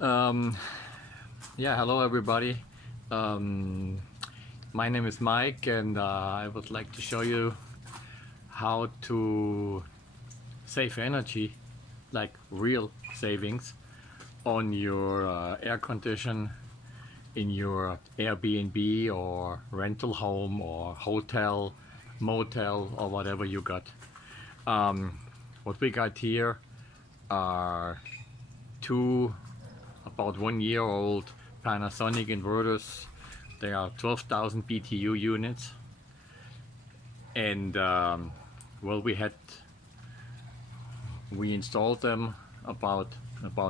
Um, yeah, hello everybody. Um, my name is Mike, and I would like to show you how to save energy, like real savings, on your air condition in your Airbnb or rental home or hotel, motel, or whatever you got. What we got here are two about 1 year old Panasonic inverters. They are 12,000 BTU units, and well, we installed them about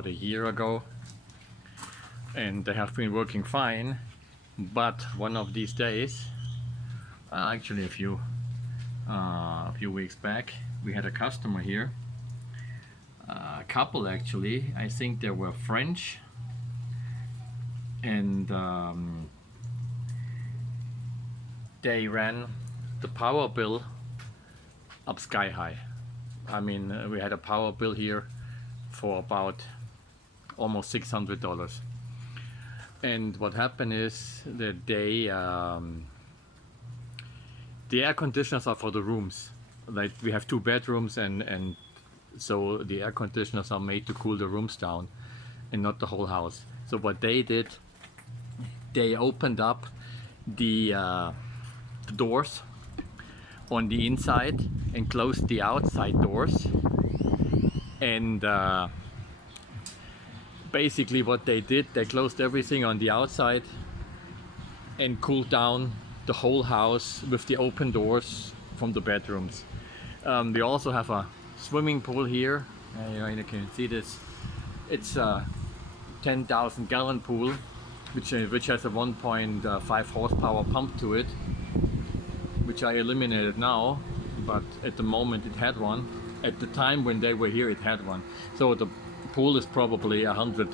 a year ago, and they have been working fine. But one of these days, actually a few weeks back, we had a customer here, a couple actually. I think they were French, and they ran the power bill up sky high. I mean, we had a power bill here for about almost $600. And what happened is that the air conditioners are for the rooms. Like, we have 2 bedrooms, and so the air conditioners are made to cool the rooms down and not the whole house. So what they did, they opened up the doors on the inside and closed the outside doors, and basically what they did, they closed everything on the outside and cooled down the whole house with the open doors from the bedrooms. We also have a swimming pool here. You can see this. It's a 10,000 gallon pool, which has a 1.5 horsepower pump to it, which I eliminated now, but at the moment it had one. At the time when they were here, it had one. So the pool is probably $100,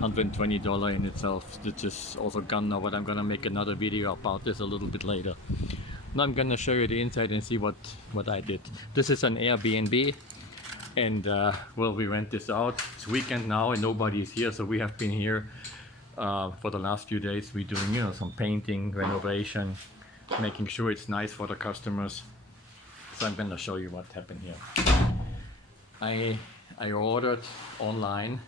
$120 in itself. This is also gone now, but I'm gonna make another video about this a little bit later. Now I'm gonna show you the inside and see what I did. This is an Airbnb, and well, we rent this out. It's weekend now and nobody is here, so we have been here for the last few days. We're doing some painting, renovation, making sure it's nice for the customers. So I'm gonna show you what happened here. I ordered online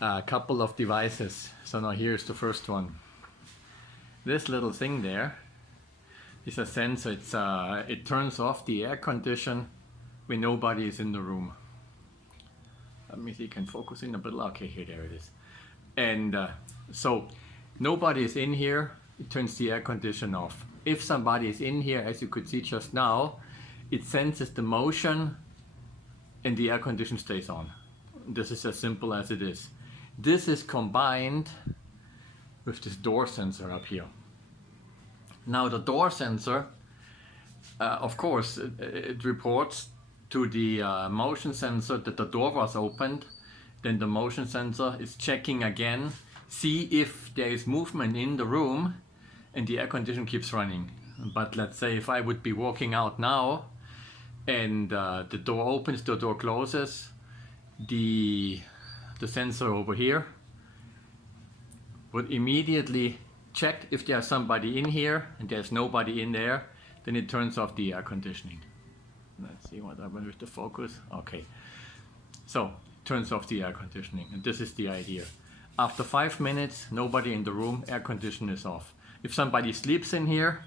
a couple of devices. So now here's the first one. This little thing there is a sensor. It turns off the air condition when nobody is in the room. Let me see, can focus in a bit. Okay, here, there it is. And so nobody is in here, it turns the air condition off. If somebody is in here, as you could see just now, it senses the motion and the air condition stays on. This is as simple as it is. This is combined with this door sensor up here. Now the door sensor, of course, it reports to the motion sensor that the door was opened. Then the motion sensor is checking again, see if there is movement in the room, and the air condition keeps running. But let's say if I would be walking out now, and the door opens, the door closes, the sensor over here would immediately check if there's somebody in here, and there's nobody in there, then it turns off the air conditioning. Let's see what happened with the focus. Okay, so turns off the air conditioning, and this is the idea. After 5 minutes, nobody in the room, air conditioner is off. If somebody sleeps in here,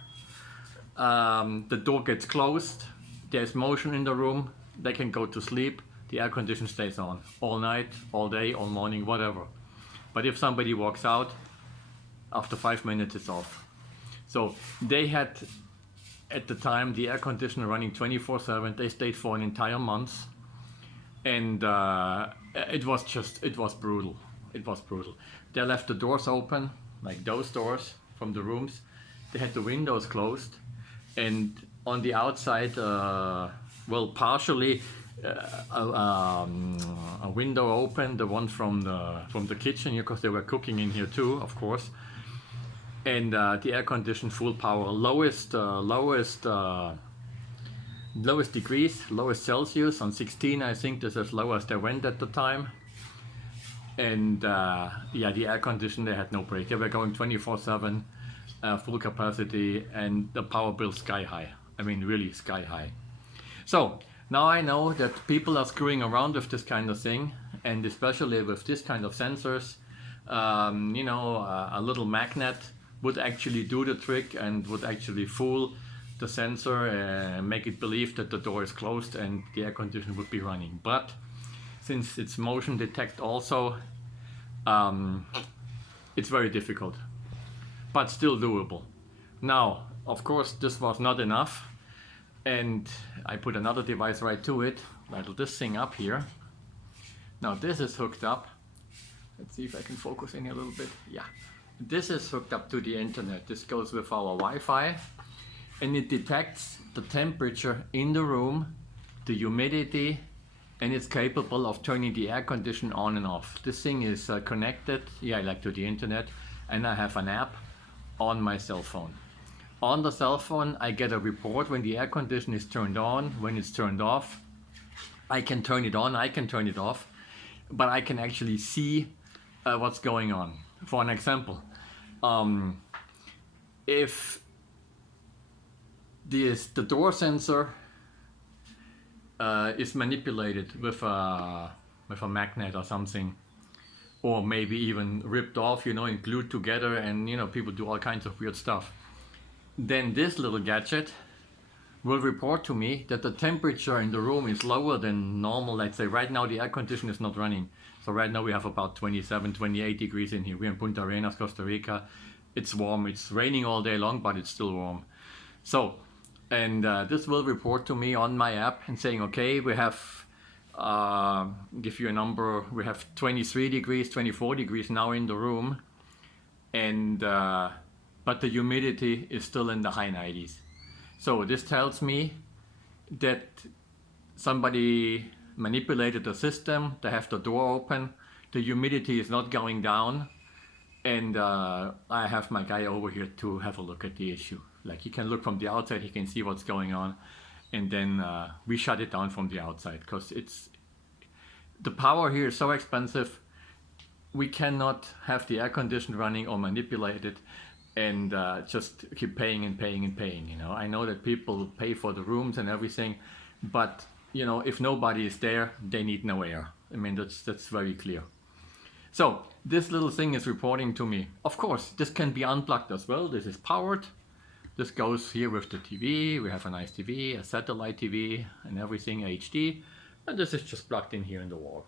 the door gets closed, there's motion in the room, they can go to sleep, the air conditioner stays on all night, all day, all morning, whatever. But if somebody walks out, after 5 minutes it's off. So they had, at the time, the air conditioner running 24/7. They stayed for an entire month, and it was brutal. It was brutal. They left the doors open, like those doors from the rooms. They had the windows closed, and on the outside, well, partially a window open, the one from the kitchen, because they were cooking in here too, of course. And the air condition full power, lowest degrees, lowest Celsius on 16. I think this is as low as they went at the time. And yeah, the air conditioner, they had no break. They were going 24/7, full capacity, and the power bill sky high. I mean, really sky high. So now I know that people are screwing around with this kind of thing, and especially with this kind of sensors. A little magnet would actually do the trick and would actually fool the sensor and make it believe that the door is closed and the air conditioner would be running. But since it's motion detect also, it's very difficult, but still doable. Now, of course, this was not enough, and I put another device right to it, like this thing up here. Now this is hooked up. Let's see if I can focus in here a little bit. Yeah, this is hooked up to the internet. This goes with our Wi-Fi, and it detects the temperature in the room, the humidity, and it's capable of turning the air conditioner on and off. This thing is connected, yeah, like to the internet, and I have an app on my cell phone. On the cell phone, I get a report when the air conditioner is turned on, when it's turned off. I can turn it on, I can turn it off, but I can actually see what's going on. For an example, if the door sensor is manipulated with a magnet or something, or maybe even ripped off, and glued together, and people do all kinds of weird stuff, then this little gadget will report to me that the temperature in the room is lower than normal. Let's say right now the air conditioner is not running. So right now we have about 27, 28 degrees in here. We're in Punta Arenas, Costa Rica. It's warm. It's raining all day long, but it's still warm. So, and this will report to me on my app and saying, okay, we have, give you a number, we have 23 degrees, 24 degrees now in the room. And, but the humidity is still in the high 90s. So this tells me that somebody manipulated the system. They have the door open, the humidity is not going down, and I have my guy over here to have a look at the issue. Like, he can look from the outside, he can see what's going on, and then we shut it down from the outside, because the power here is so expensive. We cannot have the air conditioner running or manipulate it and just keep paying and paying and paying. I know that people pay for the rooms and everything, but if nobody is there, they need no air. I mean, that's very clear. So this little thing is reporting to me. Of course, this can be unplugged as well. This is powered. This goes here with the TV. We have a nice TV, a satellite TV and everything, HD. And this is just plugged in here in the wall.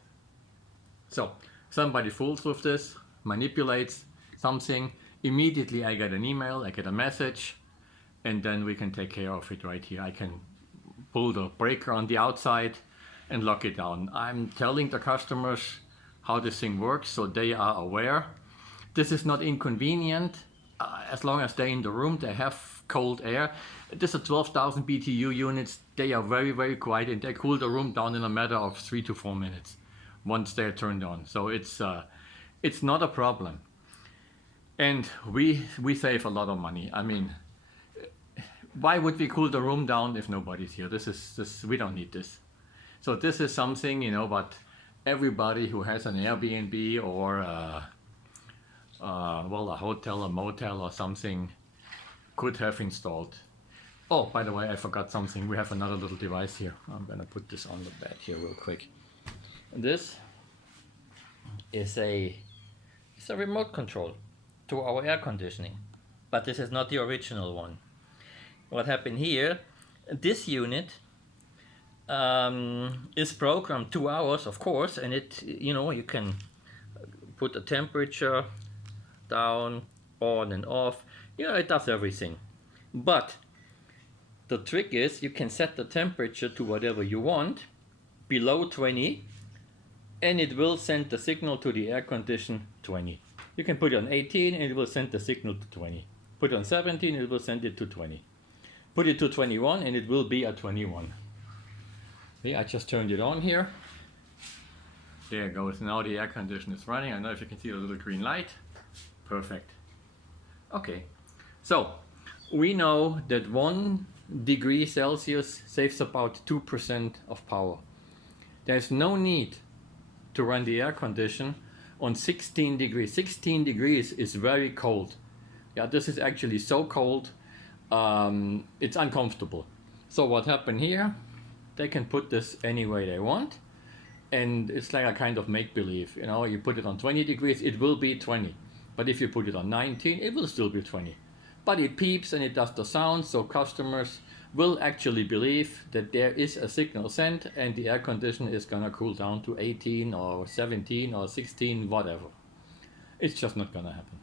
So somebody fools with this, manipulates something. Immediately I get an email, I get a message, and then we can take care of it right here. I can pull the breaker on the outside and lock it down. I'm telling the customers how this thing works so they are aware. This is not inconvenient. As long as they're in the room, they have cold air. This is 12,000 BTU units. They are very, very quiet, and they cool the room down in a matter of 3 to 4 minutes once they're turned on. So it's not a problem. And we save a lot of money. I mean, why would we cool the room down if nobody's here? We don't need this. So this is something, but everybody who has an Airbnb or a hotel, a motel or something could have installed. Oh, by the way, I forgot something. We have another little device here. I'm gonna put this on the bed here real quick. This is a remote control to our air conditioning, but this is not the original one. What happened here, this unit is programmed 2 hours, of course, and you can put the temperature down, on and off. It does everything. But the trick is you can set the temperature to whatever you want, below 20, and it will send the signal to the air condition 20. You can put it on 18 and it will send the signal to 20. Put it on 17 and it will send it to 20. Put it to 21 and it will be at 21. See, I just turned it on here. There it goes. Now the air conditioner is running. I don't know if you can see the little green light. Perfect. Okay. So we know that 1 degree Celsius saves about 2% of power. There's no need to run the air conditioner on 16 degrees. 16 degrees is very cold. Yeah, this is actually so cold, it's uncomfortable. So what happened here, they can put this any way they want, and it's like a kind of make-believe. You know, you put it on 20 degrees, it will be 20. But if you put it on 19, it will still be 20. But it peeps and it does the sound, so customers will actually believe that there is a signal sent and the air conditioner is gonna cool down to 18 or 17 or 16, whatever. It's just not gonna happen.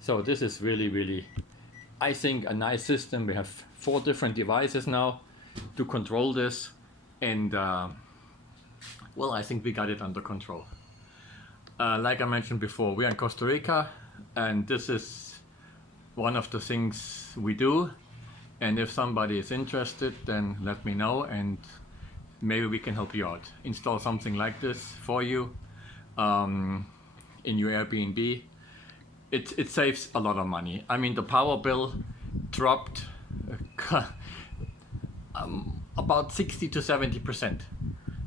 So this is really, really, I think, a nice system. We have 4 different devices now to control this, and well, I think we got it under control. Like I mentioned before, we are in Costa Rica, and this is one of the things we do. And if somebody is interested, then let me know, and maybe we can help you out. Install something like this for you in your Airbnb. It saves a lot of money. I mean, the power bill dropped about 60 to 70%.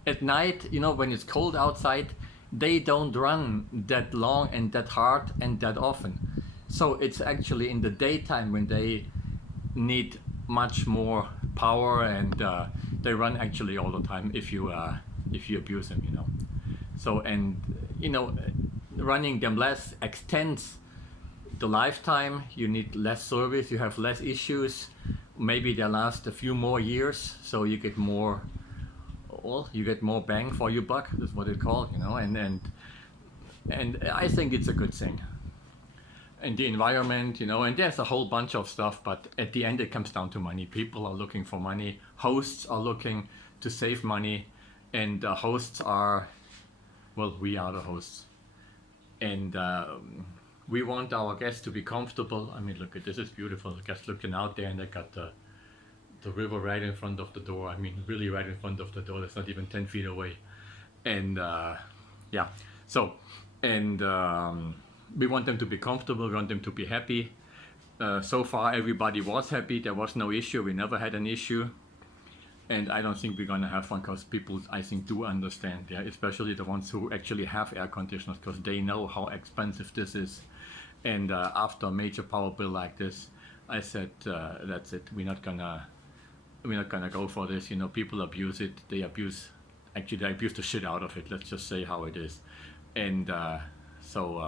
At night, you know, when it's cold outside, they don't run that long and that hard and that often. So it's actually in the daytime when they need much more power, and they run actually all the time if you abuse them, you know. So, and you know, running them less extends the lifetime. You need less service, you have less issues, maybe they last a few more years, so you get more, well, you get more bang for your buck. That's what it's called, you know. And I think it's a good thing. And the environment, you know, and there's a whole bunch of stuff, but at the end it comes down to money. People are looking for money, hosts are looking to save money, and hosts are, well, we are the hosts, and we want our guests to be comfortable. I mean, look at this, is beautiful. Guests looking out there, and they got the river right in front of the door. I mean, really right in front of the door. That's not even 10 feet away. And yeah, so, and we want them to be comfortable, we want them to be happy. So far everybody was happy, there was no issue, we never had an issue. And I don't think we're gonna have one, because people, I think, do understand, yeah, especially the ones who actually have air conditioners, because they know how expensive this is. And after a major power bill like this, I said, that's it, we're not gonna go for this. You know, people abuse it, they abuse the shit out of it, let's just say how it is. And so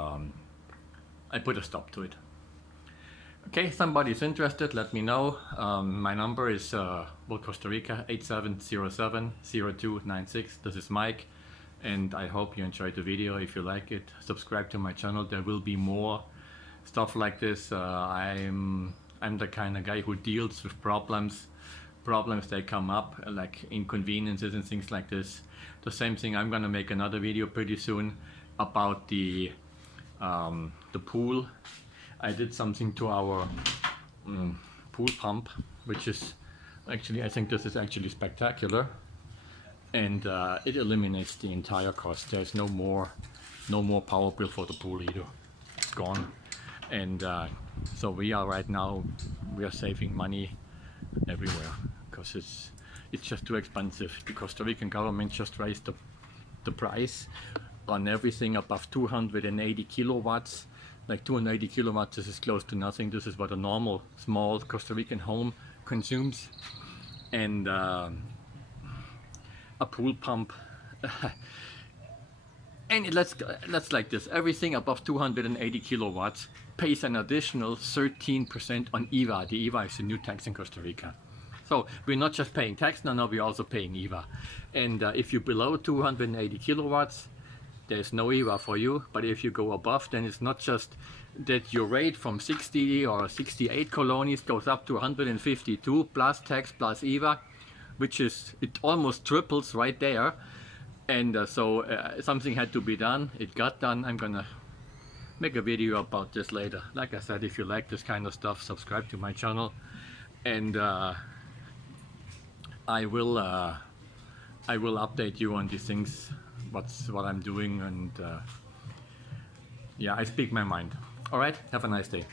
I put a stop to it. Okay, somebody's interested, let me know. My number is Costa Rica 8707-0296. This is Mike, and I hope you enjoyed the video. If you like it, subscribe to my channel. There will be more stuff like this. I'm the kind of guy who deals with problems that come up, like inconveniences and things like this. The same thing, I'm gonna make another video pretty soon about the pool. I did something to our pool pump, which is actually, I think this is actually spectacular, and it eliminates the entire cost. There's no more power bill for the pool either. It's gone. And so we are right now, we are saving money everywhere, because it's just too expensive. The Costa Rican government just raised the price on everything above 280 kilowatts. Like 280 kilowatts, this is close to nothing. This is what a normal small Costa Rican home consumes. And a pool pump, and let's like this, everything above 280 kilowatts pays an additional 13% on IVA. The IVA is a new tax in Costa Rica. So we're not just paying tax, no, we're also paying IVA. And if you're below 280 kilowatts, there's no IVA for you. But if you go above, then it's not just that your rate from 60 or 68 colones goes up to 152 plus tax plus IVA, which is, it almost triples right there. And so something had to be done. It got done. I'm gonna make a video about this later. Like I said, if you like this kind of stuff, subscribe to my channel, and I will update you on these things, what I'm doing, and yeah, I speak my mind. All right, have a nice day.